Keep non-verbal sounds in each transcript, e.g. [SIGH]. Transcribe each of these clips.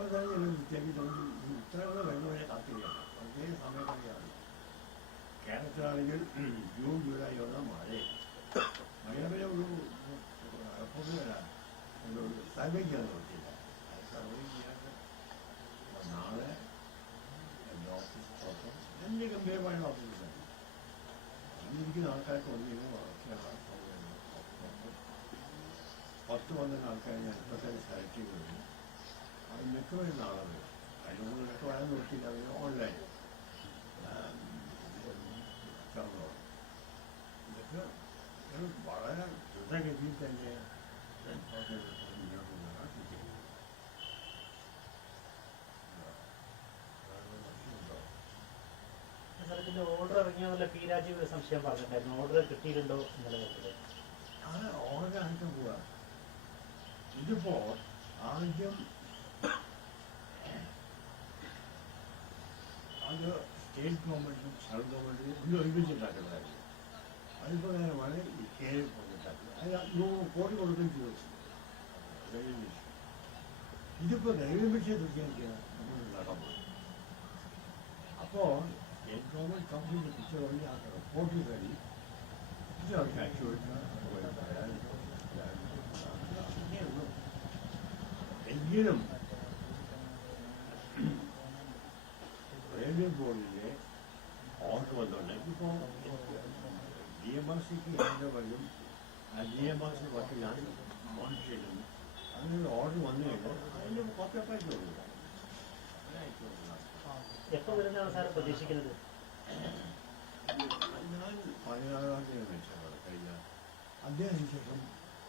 ഇപ്പൊ തന്നെ ഒരു വിദ്യാഭ്യാസം ഉത്തരവ് വരുന്നവരെ കാത്തിരിക്കണം അതേ സമയത്തൊക്കെയാണ് കേരളത്തിലാണെങ്കിൽ ജൂൺ ജൂലൈ ഉള്ള മഴ മഴയുടെ ഒരു പൊതുവല്ല ഒരു സർവേ ചെയ്യാൻ നോക്കിയില്ല സർവേ ചെയ്യാൻ നാളെ എന്റെ ഓഫീസ് തുറക്കും എന്റെ ഗംഭീരമായ ഓഫീസാണ് ഇന്നിരിക്കുന്ന ആൾക്കാർക്ക് ഒന്നിനും വളർച്ചയാണ് സെലക്ട് ചെയ്തു അത് മിക്കവരും നാളെ വരും അതിന് മുന്നൊക്കെ വരാൻ നോക്കിയില്ല ഓൺലൈൻ ഇതൊക്കെ വളരെ ദ്രുതഗതിയിൽ തന്നെ ഓർഡർ പി രാജീവ് സംശയം പറഞ്ഞിട്ടുണ്ടായിരുന്നു. ഓർഡർ കിട്ടിയിട്ടുണ്ടോ എന്നുള്ള കാര്യത്തിൽ? ഓർഡർ ആയിട്ട് പോവാ. ഇതിപ്പോ ആദ്യം 제일 도움을 좀잘 도움을 주고 물론 이런 좀 가져가야지. 이번에 만에 제일 도움을 가져가. 아니, 요 고리고리도 주었어. 그래, 이득도 내일 미쳐도 되니까 오늘 나가봐. 아까 제일 도움을 정신을 붙여올리 하더라. 고기들이 부지하게 잘 키울까? 그거에 따라 이게 이름 സിക്ക് എന്റെ വരും ആ ഡി എം ആർ സി വർക്കിലാണ് മോണിറ്റർ ചെയ്യുന്നത് അങ്ങനെ ഓർഡർ വന്നു കഴിഞ്ഞാൽ അതിന്റെ കോപ്പി അപ്പം അയച്ചു കൊടുക്കുക അങ്ങനെ അയച്ചു കൊടുക്കുക എപ്പോ വരുന്നതാണ് സാർ പ്രതീക്ഷിക്കുന്നത് ഞാൻ പതിനാറാം തീയതി വെച്ചത് കഴിഞ്ഞ അദ്ദേഹത്തിന് ശേഷം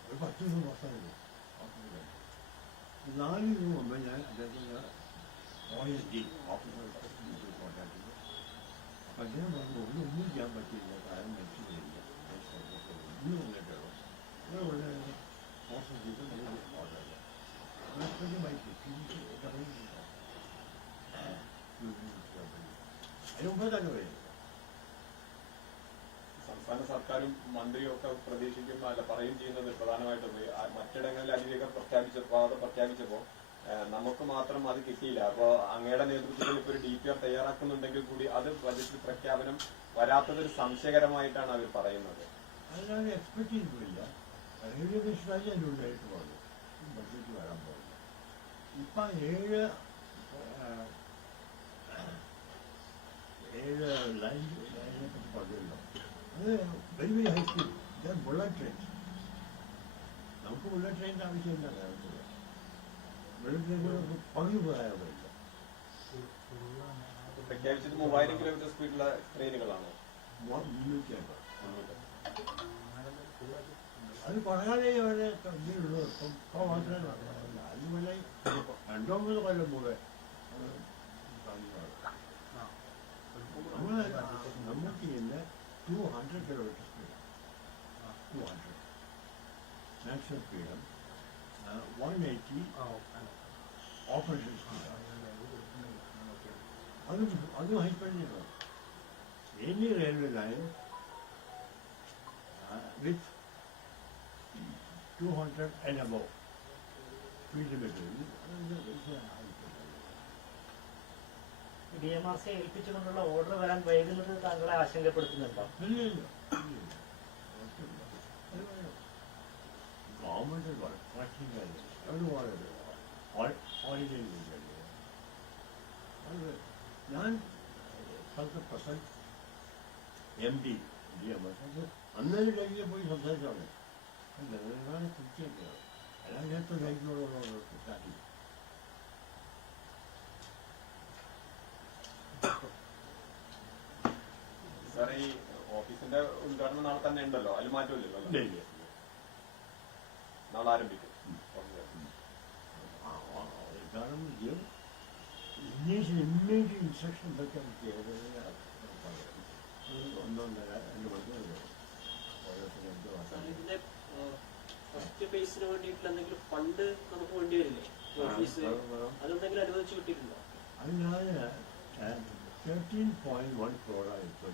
ഒരു പത്ത് ദിവസം പുറത്തായിരുന്നു നാല് ദിവസം മുമ്പ് ഞാൻ അദ്ദേഹത്തിന് O S D officer contact ചെയ്തു അപ്പം അദ്ദേഹം പറഞ്ഞു ഒന്നും ഒന്നും ചെയ്യാൻ പറ്റിയില്ല കാരണം മരിച്ചില്ല ഒന്നും സംസ്ഥാന സർക്കാരും മന്ത്രിയും ഒക്കെ പ്രതീക്ഷിക്കും അല്ല പറയും ചെയ്യുന്നത് പ്രധാനമായിട്ടും മറ്റിടങ്ങളിൽ അതിവേഗം പ്രഖ്യാപിച്ച പാത പ്രഖ്യാപിച്ചപ്പോൾ ഏഹ്, നമുക്ക് മാത്രം അത് കിട്ടിയില്ല. അപ്പോ അങ്ങയുടെ നേതൃത്വത്തിൽ ഇപ്പൊ ഒരു ഡി പി ആർ തയ്യാറാക്കുന്നുണ്ടെങ്കിൽ കൂടി അത് ബജറ്റ് പ്രഖ്യാപനം വരാത്തതൊരു സംശയകരമായിട്ടാണ് അവർ പറയുന്നത്. അതിനാണ് എക്സ്പെക്ട് ചെയ്തിട്ടില്ല ഏഴ് മിഷനായി ഞാൻ ഉള്ളിലായിട്ട് പോകുന്നു ബഡ്ജറ്റ് വരാൻ പോകുന്നു ഇപ്പം ഏഴ് ഏഴ് ലൈൻ ലൈനെ പറ്റി പറഞ്ഞല്ലോ അത് വെരി വെരി ഹൈ സ്പീഡ് ഞാൻ ബുള്ളറ്റ് ട്രെയിൻ നമുക്ക് ബുള്ളറ്റ് ട്രെയിനിന്റെ ആവശ്യമില്ല കേരളത്തിൽ ബുള്ളറ്റ് ട്രെയിൻ പകുതി പോയാൽ പറ്റില്ല പ്രഖ്യാപിച്ചത് മൂവായിരം കിലോമീറ്റർ സ്പീഡുള്ള ട്രെയിനുകളാണ് മുന്നൂറ്റി അമ്പത് അത് പറയാതെ അവരെ തമ്മിലുള്ളൂ ഇപ്പം ഇപ്പം with 200 and above. Speed limit. D M R C ഏൽപ്പിച്ചുകൊണ്ടുള്ള order വരാൻ വൈകുന്നത് താങ്കളെ ആശങ്കപ്പെടുത്തുന്നുണ്ടോ? ഗവൺമെന്റ് വർക്കിംഗ് ഒരുപാട് ഹോളിഡേ അത് ഞാൻ സ്ഥലത്ത് പ്രസന്റ് എം ഡി എം അന്നേരം ഡൽഹിയിൽ പോയി സംസാരിച്ചാണ് നിങ്ങളാണ് തിരിച്ചേക്കുന്നത് എല്ലാം നേരത്തെ ഡൽഹിയോടുള്ള സ്റ്റാർട്ട് സാറേ ഈ ഓഫീസിന്റെ ഉദ്ഘാടനം നാളെ തന്നെ ഉണ്ടല്ലോ. അതിൽ മാറ്റമില്ലല്ലോ നാളെ ആരംഭിക്കും. കാരണം ഇത് ഇംഗ്ലീഷ് ഇമ്മീഡിയറ്റ് ഇൻസ്ട്രക്ഷൻ എന്തൊക്കെയാണ് ചെയ്തത് ഒന്നൊന്നര രണ്ട് മണിക്കൂർ ഇതിന്റെ ഫസ്റ്റ് ഫേസിന് വേണ്ടിയിട്ടുള്ള എന്തെങ്കിലും ഫണ്ട് നമുക്ക് വേണ്ടി വരില്ലേ? ഓഫീസ് അതെന്തെങ്കിലും അനുവദിച്ചു കിട്ടിയിട്ടുണ്ടോ? അത് ഞാൻ തേർട്ടീൻ പോയിന്റ് വൺ ക്രോഡാണ് ഇപ്പോൾ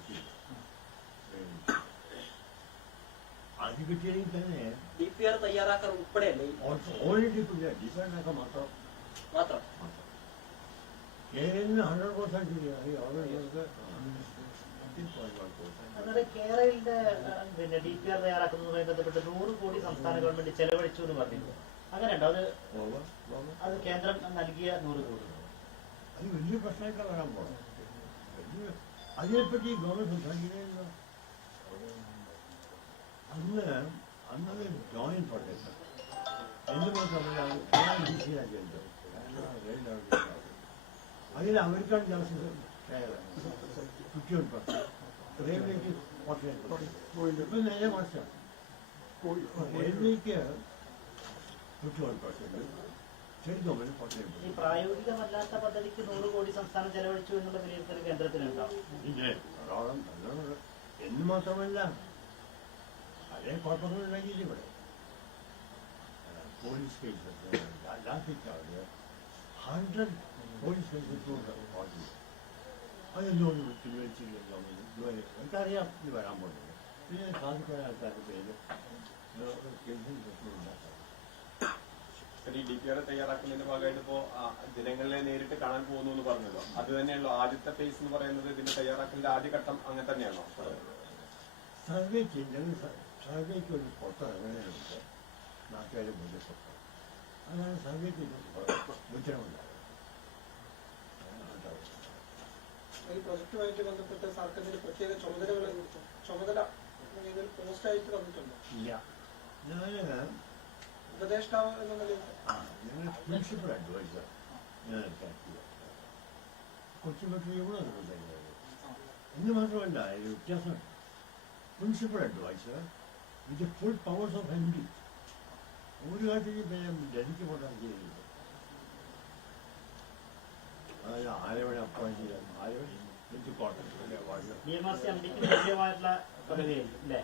അത് കിട്ടിയെങ്കിൽ തന്നെ ഡി പി ആർ തയ്യാറാക്കാൻ ഉൾപ്പെടെയല്ലേ ഈ ഓൾറെഡി പുതിയ ഡിസൈനൊക്കെ മാത്രം. മാത്രം? കേരളിന് ഹൺഡ്രഡ് പെർസെന്റ് കേരളത്തിന്റെ പിന്നെ ഡി പി ബന്ധപ്പെട്ട് നൂറ് കോടി സംസ്ഥാന ഗവൺമെന്റ് ചെലവഴിച്ചു എന്ന് പറഞ്ഞു അങ്ങനെയുണ്ടോ? അത് അത് കേന്ദ്രം നൽകിയ നൂറ് കോടി. അത് വലിയ പ്രശ്നമായിട്ട് വരാൻ പോകണം അതിനെപ്പറ്റി ഗവൺമെന്റ് സംസാരിക്കുന്നില്ല അന്ന് അന്നത് ജോയിന്റ് പ്രൊട്ടക്ഷൻ എന്ത് മാത്രമല്ല അതിൽ അവർക്കാണ് ജാസ്തി ഫിഫ്റ്റി പെർസെന്റ് റെയിൽവേക്ക് ഇപ്പം നേരെ മാസം റെയിൽവേക്ക് fifty one iki government forty ഈ പ്രായോഗികമല്ലാത്ത പദ്ധതിക്ക് നൂറ് കോടി സംസ്ഥാനം ചെലവഴിച്ചു എന്നുള്ള വിലയിരുത്തൽ കേന്ദ്രത്തിലുണ്ടാവും എന്ന് മാത്രമല്ല അതേ കുഴപ്പങ്ങളുണ്ടെങ്കിൽ ഇവിടെ? Police charge hundred police cases അതെന്തുകൊണ്ട് വിട്ടുവീഴ്ചയില്ല ഇതുവരെ എനിക്കറിയാം ഇത് വരാൻ പോകുന്നത് പിന്നെ പേര് ഡി പി ആർ തയ്യാറാക്കുന്നതിന്റെ ഭാഗമായിട്ട് ഇപ്പോ ജനങ്ങളെ നേരിട്ട് കാണാൻ പോകുന്നു എന്ന് പറഞ്ഞല്ലോ. അത് തന്നെയല്ലോ ആദ്യത്തെ ഫേസ് എന്ന് പറയുന്നത് ഇതിന്റെ തയ്യാറാക്കലിന്റെ ആദ്യ ഘട്ടം അങ്ങനെ തന്നെയാണോ? സർവേ ചെയ്യേണ്ടത് സർവേക്ക് ഒരു പുറത്തിറങ്ങുന്നതിനുണ്ട് നാട്ടുകാരെ ബന്ധപ്പെട്ട അതാണ് സർവേക്ക് ഈ പ്രൊജക്റ്റുമായിട്ട് ബന്ധപ്പെട്ട് സർക്കാരിന്റെ പ്രത്യേക ചുമതലകൾ ചുമതല ഇതിൽ പോസ്റ്റായിട്ട് തന്നിട്ടുണ്ട് ഇല്ല. ഉപദേഷ്ടാവ് എന്ന നിലയിൽ? Principal adviser. എന്ന് മാത്രമല്ല principal with full powers of M D ഒരു കാര്യത്തിൽ ഡെഡിക്കപ്പെട്ടാണ് ചെയ്യുന്നത് അതായത് ആരവണ അപ്പോയിന്റ് ചെയ്യാം ആരവണ എനിക്ക് കോട്ടയം വാഴ B M R C M ഡിക്ക് തുല്യമായിട്ടുള്ള പദവിയായിരിക്കും അല്ലേ?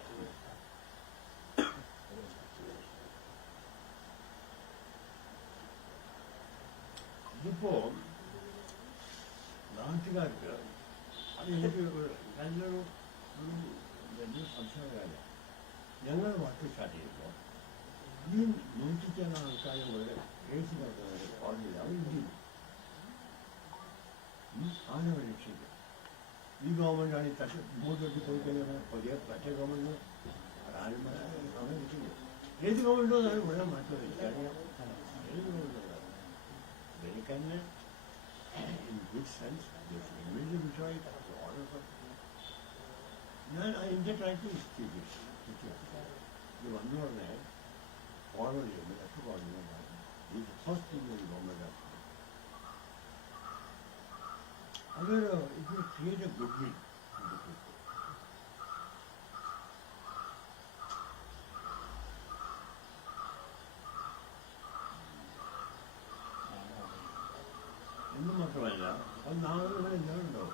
ഇതിപ്പോ നാട്ടുകാർക്ക് അത് എനിക്ക് നല്ലൊരു ഒരു വലിയ സംശയകാല ഞങ്ങൾ വർക്ക് സ്റ്റാർട്ട് ഈ നൂറ്റിച്ചാണ് ആൾക്കാർ ഇവിടെ കേസ് നടത്തുന്നവരെ കോടതിയിൽ അവർ എന്ത് ആരെ രക്ഷിക്കും ഈ ഗവൺമെന്റാണ് ഈ തട്ട് മൂന്നൊക്കെ പോയി കഴിഞ്ഞാൽ പുതിയ മറ്റേ ഗവൺമെന്റ് ആരും സമയം കിട്ടില്ല ഏത് ഗവൺമെന്റോ അത് ഇവിടെ മാറ്റം എനിക്കറിയാം ഏത് ഗവൺമെന്റ് എനിക്ക് തന്നെ in good sense, this really enjoy all of us. ഞാൻ അതിന്റെ ട്രാക്ക് ഇത് വന്നു പറഞ്ഞാൽ ഫോർവേഡ് ചെയ്യുമ്പോൾ എത്ര പറഞ്ഞു ഇത് ഫസ്റ്റ് തിങ് ഗവൺമെന്റ് അതൊരു ഇത് ക്രിയേറ്റ് എ ഗുഡ് വിൽ എന്ന് മാത്രമല്ല അത് നാളെ ഇവിടെ ഉണ്ടാവും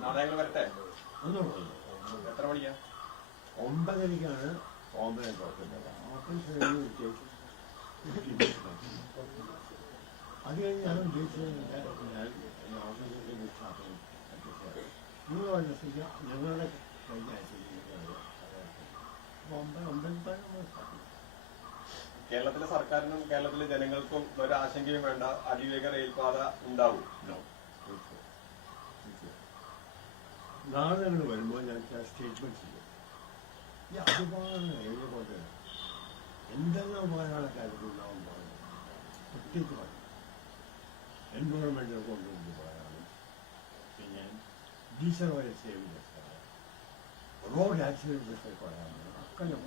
നാളെ വരട്ടെ? എത്ര മണിയാ ഒമ്പതരയ്ക്കാണ് ബോംബെ തുറക്കുന്നത് അപ്പം minutes [LAUGHS] മതി. അത് കഴിഞ്ഞ് ഞാൻ ഉദ്ദേശിച്ചത് ഞാൻ കേരളത്തിലെ സർക്കാരിനും കേരളത്തിലെ ജനങ്ങൾക്കും ഒരു ആശങ്കയും വേണ്ട. അതിവേഗ റെയിൽപാത ഉണ്ടാവും. നാളെ നിങ്ങൾ വരുമ്പോൾ ഞാൻ സ്റ്റേറ്റ്മെന്റ് ചെയ്യും. ഈ അതുപോലെ എഴുതിക്കൊണ്ട് എന്തെല്ലാം ഉപകാരങ്ങളെ കാര്യത്തിൽ ഉണ്ടാവും പ്രത്യേകിച്ച് പറയും. എൻവയോൺമെന്റിനെ 네 생활에 세우겠어. 롤이 하시는 것을 거야. 아까냐고.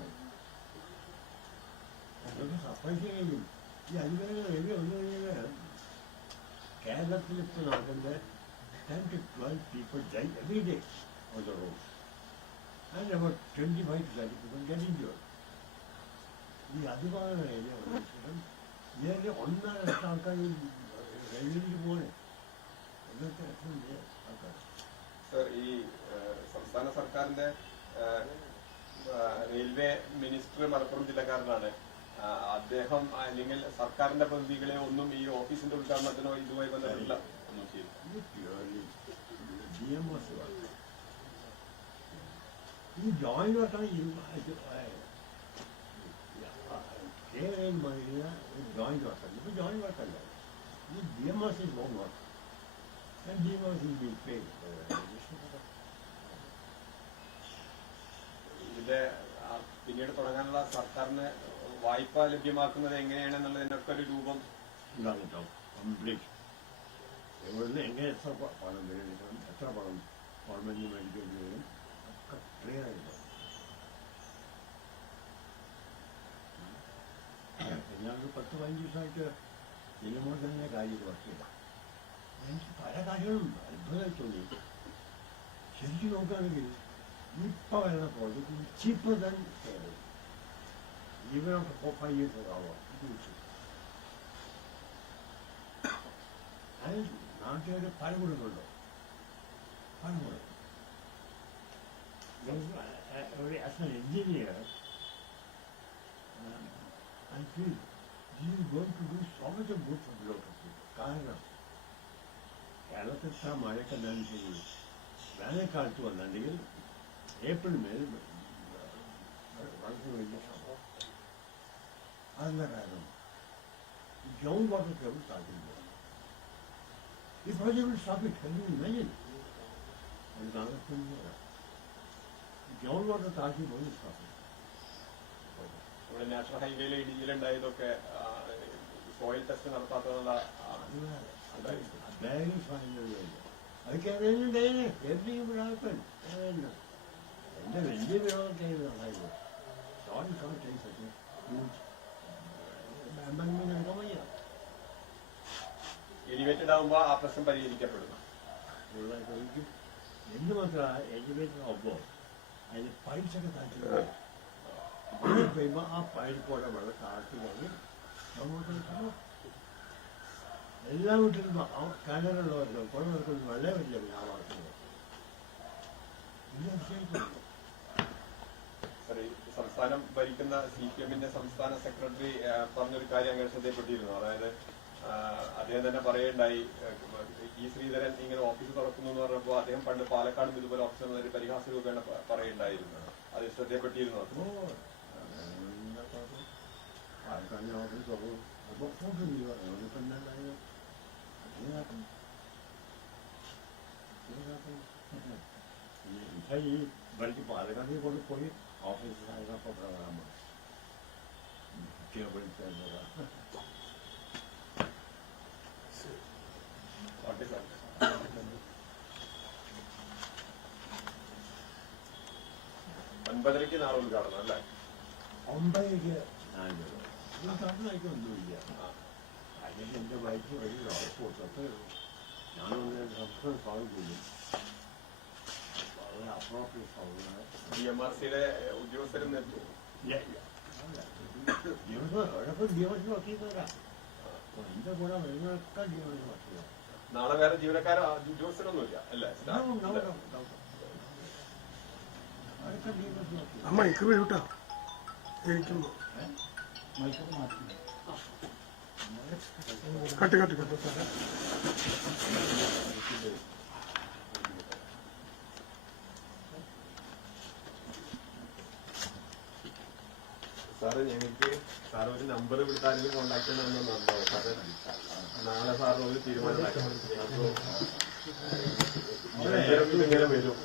여기서 선생님이 이 안경을 왜 얻느냐면 Kerala Philips and all that, 10 to 12 people die every day on the roads. And about 25 to 30 people get injured. 이 아주바나 area 어르신은 얘네 얼마나 살까요? 레일리 뭐네. 그것 때문에 아까 ഈ സംസ്ഥാന സർക്കാരിന്റെ റെയിൽവേ മിനിസ്റ്റർ മലപ്പുറം ജില്ലക്കാരനാണ്. അദ്ദേഹം അല്ലെങ്കിൽ സർക്കാരിന്റെ പ്രതിനിധികളെ ഒന്നും ഈ ഓഫീസിന്റെ ഉദ്ഘാടനത്തിനോ ഇതുമായി ബന്ധപ്പെട്ടില്ല. ഒന്നും ഡി എം എസ് വർക്ക് ഈ ജോയിന്റ് ഈ എം ആർ ജോയിന്റ് വർക്കാണ് ഇപ്പൊ ജോയിന്റ് വർക്കല്ല. The DMS is one work. And DMS will be paid. ഇതിന്റെ ആ, പിന്നീട് തുടങ്ങാനുള്ള സർക്കാരിന് വായ്പ ലഭ്യമാക്കുന്നത് എങ്ങനെയാണെന്നുള്ളതിനൊക്കെ ഒരു രൂപം ഉണ്ടാകും കംപ്ലീറ്റ് എങ്ങനെ എത്ര പണം വരും? എത്ര പണം ഗവൺമെന്റിന് മേടിക്കേണ്ടി വരും? ഒക്കെ ക്ലിയർ ആയിട്ടുണ്ടാവും ഞാനൊരു പത്ത് പതിനഞ്ച് ദിവസമായിട്ട് നിലമോട് തന്നെ para 가지고는 말도 돈이 제주도 가는 게 이뻐해서 보고 짚어던 이거랑 고파 이거 가고 그렇지 아니 나한테 발굴을 걸로 발굴 여기 우리 아산 엔지니어 아니 그 니는 뭔 그거 써서 못 불러줬어 가능한 그, ഇത്ര മഴയൊക്കെ എന്തായാലും ശരി വേനൽക്കാലത്ത് വന്നിട്ടുണ്ടെങ്കിൽ ഏപ്രിൽ മേൽ വളരെ വലിയ സംഭവം അതെന്താ കാരണം ഗ്രൗണ്ട് വാട്ടർ ലെവൽ താഴ്ത്തുന്നു ഈ project will stop it, can you imagine? അത് കാണപ്പെടുന്നില്ല ഗ്രൗണ്ട് വാട്ടർ താഴ്ത്തി പോയി stop it. നമ്മുടെ നാഷണൽ ഹൈവേയിലെ ഇടിയിലുണ്ടായതൊക്കെ സോയിൽ ടെസ്റ്റ് നടത്താത്തതുള്ള ആ, അത് വേറെ. അത് very final area. അതൊക്കെ അറിയുന്നുണ്ടായിരുന്നു എവിടെയും വിടാപ്പൻ എന്റെ വലിയ വിരോധത്തെ ഉണ്ടായിരുന്നു സോറി കാണട്ടെ സത്യം എടുക്കാൻ വയ്യ എലിവേറ്റഡ് ആകുമ്പോൾ ആ പ്രശ്നം പരിഹരിക്കപ്പെടുന്നു. ഉള്ളതായിട്ട് എന്ത് മാത്രമല്ല എലിവേറ്റർ ആകുമ്പോൾ അതിന് പൈസൊക്കെ താല്പര്യം കഴിയുമ്പോൾ ആ പൈപ്പ് പോലെ വെള്ളം കാട്ടി കഴിഞ്ഞ് കിട്ടുന്നു എല്ലാ വീട്ടിലും കിണറുള്ളവർക്ക് കുഴപ്പമൊക്കെ വെള്ളമില്ല സർ, സംസ്ഥാനം ഭരിക്കുന്ന സി പി എമ്മിന്റെ സംസ്ഥാന സെക്രട്ടറി പറഞ്ഞൊരു കാര്യം അങ്ങനെ ശ്രദ്ധയപ്പെട്ടിരുന്നു അതായത് അദ്ദേഹം തന്നെ പറയുണ്ടായി ഈ ശ്രീധരൻ ഇങ്ങനെ ഓഫീസ് തുറക്കുന്നു എന്ന് പറഞ്ഞപ്പോൾ അദ്ദേഹം പണ്ട് പാലക്കാടും ഇതുപോലെ ഓഫീസ് എന്നൊരു പരിഹാസ രൂപേണ പറയുണ്ടായിരുന്നു അത് ശ്രദ്ധയപ്പെട്ടിരുന്നു ഓ ആൾക്കാരുടെ ഓഫീസ് തുറന്നു. അപ്പോൾ ചെയ്യുക അതുകൊണ്ടിപ്പോൾ എന്തായാലും അതിനകത്തും ഇപ്പം ഈ ഇവർക്ക് പാലക്കാട്ടിൽ കൊണ്ട് പോയി office സാധനപ്പോൾ programme cable okay sir ഒൻപതരയ്ക്ക് നാളെ ഉദ്ഘാടനം അല്ലേ ഒമ്പതേക്ക് നാല് ഇത് അല്ലെങ്കിൽ എന്റെ ഞാനൊന്ന് വളരെ ഡി എം ആർ ഉദ്യോഗസ്ഥരും എന്റെ കൂടെ ദിവസം വർക്ക് ചെയ്തവരാ നാളെ വേറെ ജീവനക്കാരോ ഉദ്യോഗസ്ഥരൊന്നുമില്ല അല്ലേ? അമ്മ എനിക്ക് ഉണ്ടാവും. അവരൊക്കെ ദിവസം കട്ട് കട്ട് കട്ട്. സാറ് ഞങ്ങൾക്ക് സാർ ഒരു നമ്പർ വിട്ടാലും കോണ്ടാക്ട് ചെയ്യുന്ന നന്നാവും. സാറ് നാളെ സാറിന് ഒരു തീരുമാനം അപ്പോ നിരന്തരം ഇതിങ്ങനെ വരും.